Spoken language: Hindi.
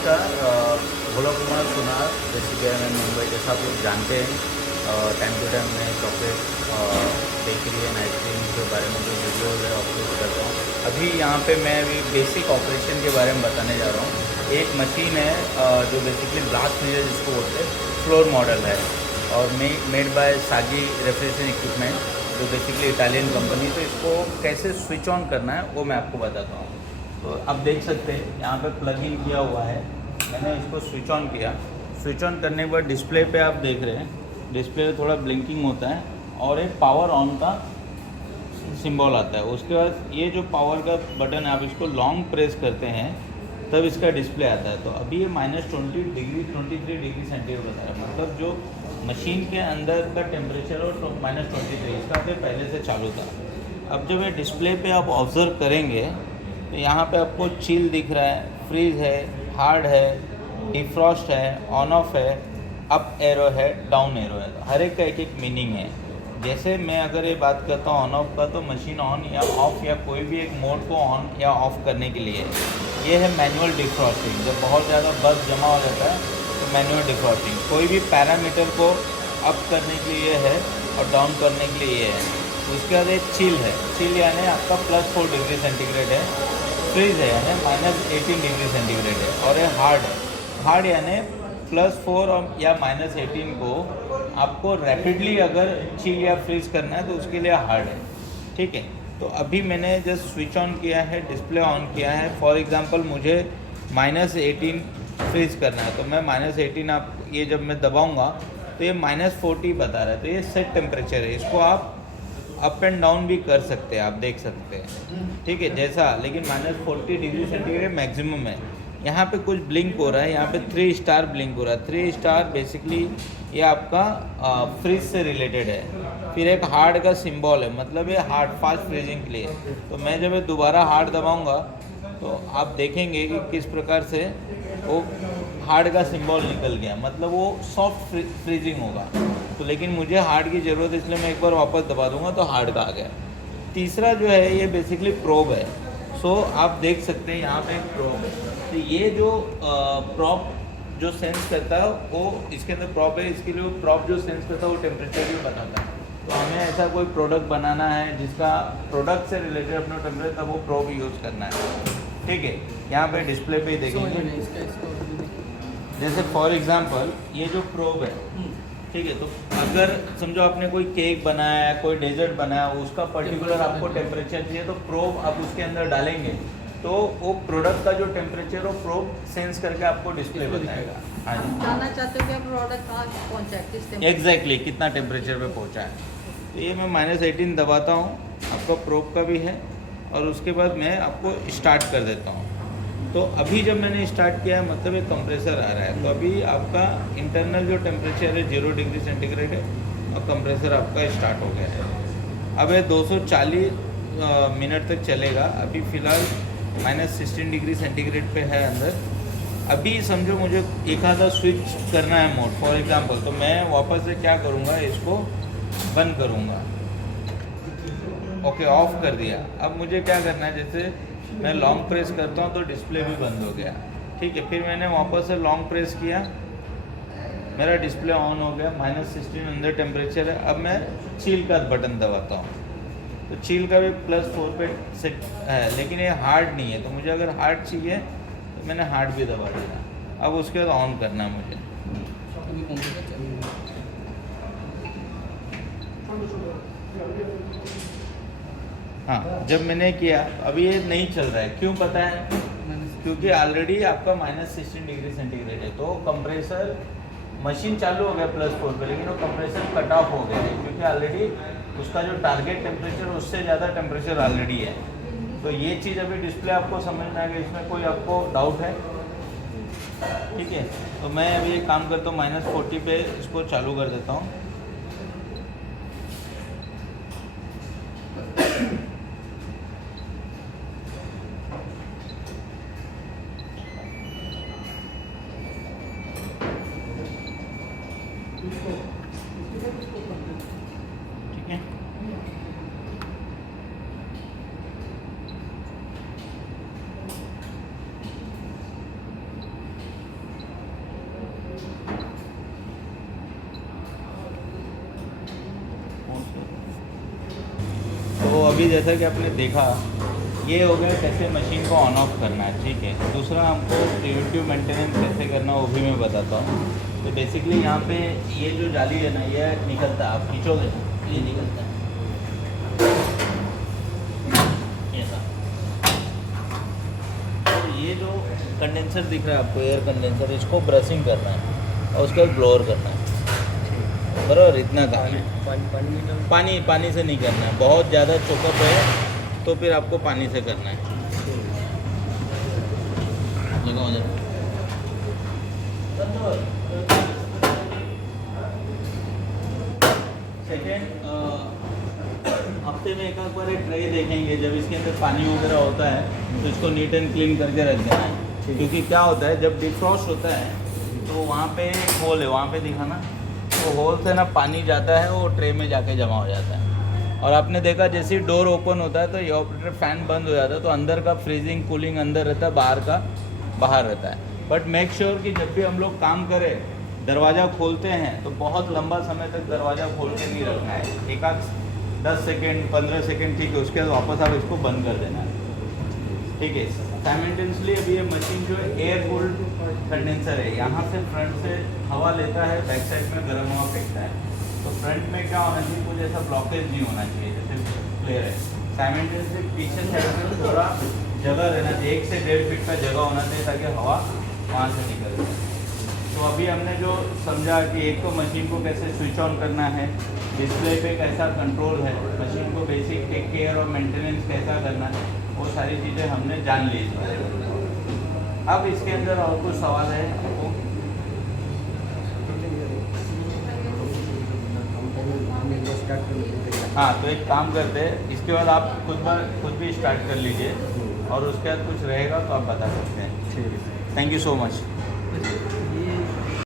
नमस्कार। भोला कुमार सुनार, बेसिकली मैं मुंबई, जैसा आप लोग जानते हैं टाइम टू टाइम मैं चॉकलेट, बेकरी एंड आइसक्रीम के बारे में जो वीडियो है अपलोड करता हूँ। अभी यहाँ पे मैं अभी बेसिक ऑपरेशन के बारे में बताने जा रहा हूँ। एक मशीन है जो बेसिकली ब्लास्ट फ्रीजर जिसको बोलते हैं, फ्लोर मॉडल है और made by Sagi refrigeration equipment, जो बेसिकली इटालियन कंपनी। तो इसको कैसे स्विच ऑन करना है वो मैं आपको बताता हूँ। तो आप देख सकते हैं यहाँ पे प्लग इन किया हुआ है। मैंने इसको स्विच ऑन किया। स्विच ऑन करने के बाद डिस्प्ले पे आप देख रहे हैं, डिस्प्ले पे थोड़ा ब्लिंकिंग होता है और एक पावर ऑन का सिंबल आता है। उसके बाद ये जो पावर का बटन है, आप इसको लॉन्ग प्रेस करते हैं तब इसका डिस्प्ले आता है। तो अभी ये -20 डिग्री 23 डिग्री सेंटीग्रेड बता रहा है, मतलब जो मशीन के अंदर का टेम्परेचर और -23 इसका तो पहले से चालू था। अब जब ये डिस्प्ले पे आप ऑब्ज़र्व करेंगे तो यहाँ पे आपको चिल दिख रहा है, फ्रीज है, हार्ड है, डिफ्रॉस्ट है, ऑन ऑफ है, अप एरो है, डाउन एरो है। तो हर एक का एक मीनिंग है। जैसे मैं अगर ये बात करता हूँ ऑन ऑफ का, तो मशीन ऑन या ऑफ या कोई भी एक मोड को ऑन या ऑफ करने के लिए ये है मैनुअल डिफ्रॉस्टिंग। जब बहुत ज़्यादा बर्फ जमा हो जाता है तो मैनुअल डिफ्रॉस्टिंग। कोई भी पैरामीटर को अप करने के लिए है और डाउन करने के लिए ये है। उसके बाद एक चिल है, चिल यानी आपका +4 डिग्री सेंटीग्रेड है। फ्रीज है यानी -18 डिग्री सेंटीग्रेड है। और ये हार्ड है, हार्ड यानी +4 या -18 को आपको रैपिडली अगर चिल या फ्रीज करना है तो उसके लिए हार्ड है। ठीक है, तो अभी मैंने जस्ट स्विच ऑन किया है, डिस्प्ले ऑन किया है। फॉर एग्जांपल मुझे -18 फ्रीज करना है, तो मैं -18 आप ये जब मैं दबाऊंगा तो ये -40 बता रहा है। तो ये सेट टेम्परेचर है, इसको आप अप एंड डाउन भी कर सकते हैं, आप देख सकते हैं। ठीक है, जैसा, लेकिन -40 डिग्री सेंटीग्रेड मैक्सिमम है। यहाँ पे कुछ ब्लिंक हो रहा है, यहाँ पे 3 स्टार ब्लिंक हो रहा है। 3 स्टार बेसिकली ये आपका फ्रीज से रिलेटेड है। फिर एक हार्ड का सिंबल है, मतलब ये हार्ड फास्ट फ्रीजिंग के लिए। तो मैं जब दोबारा हार्ड दबाऊंगा तो आप देखेंगे कि किस प्रकार से वो हार्ड का सिंबल निकल गया, मतलब वो सॉफ्ट फ्रीजिंग होगा। तो लेकिन मुझे हार्ड की ज़रूरत है, इसलिए मैं एक बार वापस दबा दूंगा तो हार्ड का आ गया। तीसरा जो है ये बेसिकली प्रोब है। सो आप देख सकते हैं यहाँ पे एक प्रोब है। तो ये जो प्रोब जो सेंस करता है वो इसके अंदर प्रोब है। इसके लिए प्रोब जो सेंस करता है वो टेम्परेचर भी बताता है। तो हमें ऐसा कोई प्रोडक्ट बनाना है जिसका प्रोडक्ट से रिलेटेड अपना टेम्परेचर, तब वो प्रोब यूज़ करना है। ठीक है, यहाँ पे डिस्प्ले पे ही देखेंगे। जैसे फॉर एग्जांपल ये जो प्रोब है, ठीक है, तो अगर समझो आपने कोई केक बनाया है, कोई डेजर्ट बनाया, उसका पर्टिकुलर आपको टेम्परेचर चाहिए, तो प्रोब आप उसके अंदर डालेंगे तो वो प्रोडक्ट का जो टेम्परेचर वो प्रोब सेंस करके आपको डिस्प्ले बताएगा। हाँ जी, जानना चाहते हो कि प्रोडक्ट कहाँ पहुँचा है, किस टेम्परेचर? एग्जैक्टली कितना टेम्परेचर पे पहुंचा है। तो ये मैं -18 दबाता हूँ, आपका प्रोब का भी है, और उसके बाद मैं आपको स्टार्ट कर देता हूँ। तो अभी जब मैंने स्टार्ट किया है, मतलब एक कंप्रेसर आ रहा है। तो अभी आपका इंटरनल जो टेम्परेचर है 0 डिग्री सेंटीग्रेड है और कंप्रेसर आपका स्टार्ट हो गया है। अब ये 240 मिनट तक चलेगा। अभी फ़िलहाल -16 डिग्री सेंटीग्रेड पे है अंदर। अभी समझो मुझे एक आधा स्विच करना है मोड, फॉर एग्जांपल, तो मैं वापस से क्या करूँगा, इसको बंद करूँगा। ओके, ऑफ कर दिया। अब मुझे क्या करना है, जैसे मैं लॉन्ग प्रेस करता हूँ तो डिस्प्ले भी बंद हो गया। ठीक है, फिर मैंने वापस से लॉन्ग प्रेस किया, मेरा डिस्प्ले ऑन हो गया, -16 अंदर टेम्परेचर है। अब मैं चिल का बटन दबाता हूँ, तो चिल का भी +4 पे सेट है, लेकिन ये हार्ड नहीं है। तो मुझे अगर हार्ड चाहिए तो मैंने हार्ड भी दबा दिया। अब उसके बाद ऑन करना है मुझे। हाँ, जब मैंने किया, अभी ये नहीं चल रहा है, क्यों पता है? क्योंकि ऑलरेडी आपका -16 डिग्री सेंटीग्रेड है। तो कंप्रेसर मशीन चालू हो गया +4 पे, लेकिन वो कंप्रेसर कट ऑफ हो गया है, क्योंकि ऑलरेडी उसका जो टारगेट टेम्परेचर उससे ज़्यादा टेम्परेचर ऑलरेडी है। तो ये चीज़ अभी डिस्प्ले आपको समझ में आएगा, इसमें कोई आपको डाउट है? ठीक है, तो मैं अभी ये काम करता हूँ, -40 पे इसको चालू कर देता हूँ। ठीक है, अभी जैसा कि आपने देखा, ये हो गया कैसे मशीन को ऑन ऑफ करना है, ठीक है। दूसरा हमको प्रिवेंटिव मेंटेनेंस कैसे करना है वो भी मैं बताता हूँ। तो बेसिकली यहाँ पे ये जो जाली है ना, ये निकलता है, आप खींचोगे ना ये निकलता है, ऐसा। तो ये जो कंडेंसर दिख रहा है आपको, एयर कंडेंसर, इसको ब्रशिंग करना है और उसके बाद ब्लोअर करना है, बराबर। इतना काम है। पानी से नहीं करना है, बहुत ज़्यादा चोकअप है तो फिर आपको पानी से करना है। लगाओ जरा। सेकेंड, हफ्ते में एक बार एक ट्रे देखेंगे, जब इसके अंदर पानी वगैरह होता है तो इसको नीट एंड क्लीन करके रख देना है। क्योंकि क्या होता है, जब डिफ्रॉस्ट होता है तो वहाँ पे एक होल है, वहाँ पे दिखाना, तो होल से ना पानी जाता है, वो ट्रे में जाके जमा हो जाता है। और आपने देखा जैसे ही डोर ओपन होता है तो ये ऑपरेटर फैन बंद हो जाता है, तो अंदर का फ्रीजिंग कूलिंग अंदर रहता है, बाहर का बाहर रहता है। बट मेक श्योर कि जब भी हम लोग काम करें, दरवाज़ा खोलते हैं तो बहुत लंबा समय तक दरवाज़ा खोल के नहीं रखना है। एक आध 10 सेकेंड 15 सेकेंड ठीक है, उसके बाद वापस आप इसको बंद कर देना है, ठीक है। साइमल्टेनियसली अभी ये मशीन जो है एयर कूल्ड कंडेंसर है, यहाँ से फ्रंट से हवा लेता है, बैक साइड में गर्म हवा फेंकता है। तो फ्रंट में क्या होना चाहिए, कुछ ऐसा ब्लॉकेज नहीं होना चाहिए, जैसे क्लियर है। साइमल्टेनियसली पीछे साइड में थोड़ा जगह रहना चाहिए, 1 से 1.5 फीट का जगह होना चाहिए ताकि हवा वहाँ से निकल जाए। तो अभी हमने जो समझा कि एक तो मशीन को कैसे स्विच ऑन करना है, डिस्प्ले पे कैसा कंट्रोल है, मशीन को बेसिक टेक केयर और मेंटेनेंस कैसा करना है, वो सारी चीज़ें हमने जान ली इस बारे में। अब इसके अंदर और कुछ सवाल है आपको? हाँ, तो एक काम करते हैं, इसके बाद आप खुद भी स्टार्ट कर लीजिए और उसके बाद कुछ रहेगा तो आप बता सकते हैं। ठीक है। Thank you so much. ये